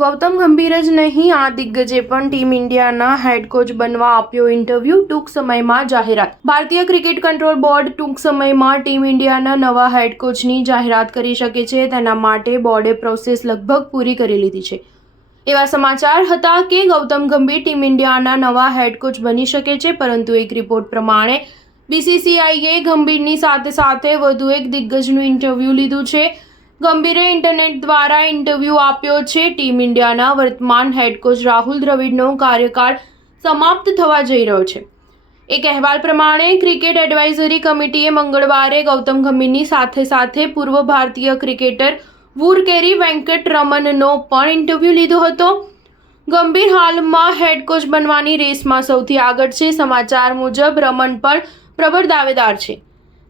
ગૌતમ ગંભીર જ નહીં, આ દિગ્ગજે પણ ટીમ ઇન્ડિયાના હેડ કોચ બનવા આપ્યો ઇન્ટરવ્યૂ. ટૂંક સમયમાં જાહેરાત. ભારતીય ક્રિકેટ કંટ્રોલ બોર્ડ ટૂંક સમયમાં ટીમ ઇન્ડિયાના નવા હેડ કોચની જાહેરાત કરી શકે છે. તેના માટે બોર્ડે પ્રોસેસ લગભગ પૂરી કરી લીધી છે. એવા સમાચાર હતા કે ગૌતમ ગંભીર ટીમ ઇન્ડિયાના નવા હેડ કોચ બની શકે છે, પરંતુ એક રિપોર્ટ પ્રમાણે BCCIએ ગંભીરની સાથે વધુ એક દિગ્ગજનું ઇન્ટરવ્યૂ લીધું છે. ગંભીરે ઇન્ટરનેટ દ્વારા ઇન્ટરવ્યૂ આપ્યો છે. ટીમ ઇન્ડિયાના વર્તમાન હેડ કોચ રાહુલ દ્રવિડનો કાર્યકાળ સમાપ્ત થવા જઈ રહ્યો છે. એક અહેવાલ પ્રમાણે ક્રિકેટ એડવાઇઝરી કમિટીએ મંગળવારે ગૌતમ ગંભીરની સાથે પૂર્વ ભારતીય ક્રિકેટર વુરકેરી વેંકટ રમનનો પણ ઇન્ટરવ્યૂ લીધો હતો. ગંભીર હાલમાં હેડ કોચ બનવાની રેસમાં સૌથી આગળ છે. સમાચાર મુજબ રમન પણ પ્રબળ દાવેદાર છે.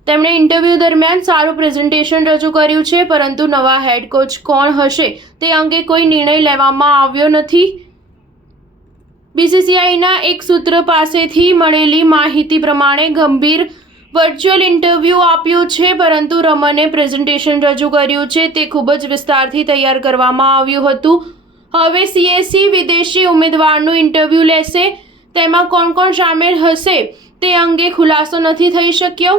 તેમણે ઇન્ટરવ્યૂ દરમિયાન સારું પ્રેઝન્ટેશન રજૂ કર્યું છે, પરંતુ નવા હેડ કોચ કોણ હશે તે અંગે કોઈ નિર્ણય લેવામાં આવ્યો નથી. BCCIના એક સૂત્ર પાસેથી મળેલી માહિતી પ્રમાણે ગંભીર વર્ચ્યુઅલ ઇન્ટરવ્યૂ આપ્યું છે, પરંતુ રમને પ્રેઝન્ટેશન રજૂ કર્યું છે. તે ખૂબ જ વિસ્તારથી તૈયાર કરવામાં આવ્યું હતું. હવે CSC વિદેશી ઉમેદવારનું ઇન્ટરવ્યૂ લેશે. તેમાં કોણ સામેલ હશે તે અંગે ખુલાસો નથી થઈ શક્યો.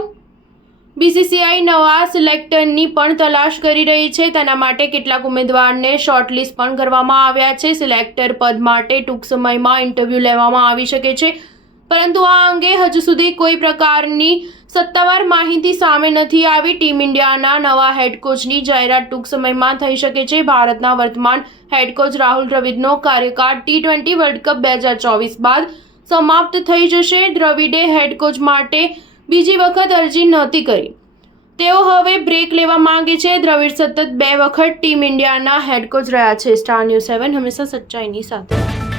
BCCI નવા સિલેક્ટરની પણ તલાશ કરી રહી છે. તેના માટે કેટલાક ઉમેદવારને શોર્ટલિસ્ટ પણ કરવામાં આવ્યા છે. સિલેક્ટર પદ માટે ટૂંક સમયમાં ઇન્ટરવ્યૂ લેવામાં આવી શકે છે, પરંતુ આ અંગે હજુ સુધી કોઈ પ્રકારની સત્તાવાર માહિતી સામે નથી આવી. ટીમ ઇન્ડિયાના નવા હેડ કોચની જાહેરાત ટૂંક સમયમાં થઈ શકે છે. ભારતના વર્તમાન હેડ કોચ રાહુલ દ્રવિડનો કાર્યકાળ T20 વર્લ્ડ કપ 2024 બાદ સમાપ્ત થઈ જશે. દ્રવિડે હેડ કોચ માટે બીજી વખત અરજી નહોતી કરી. તેઓ હવે બ્રેક લેવા માંગે છે. દ્રવિડ સતત 2 વખત ટીમ ઇન્ડિયાના હેડ કોચ રહ્યા છે. સ્ટાર ન્યૂઝ 7 હંમેશા સચ્ચાઈની સાથે.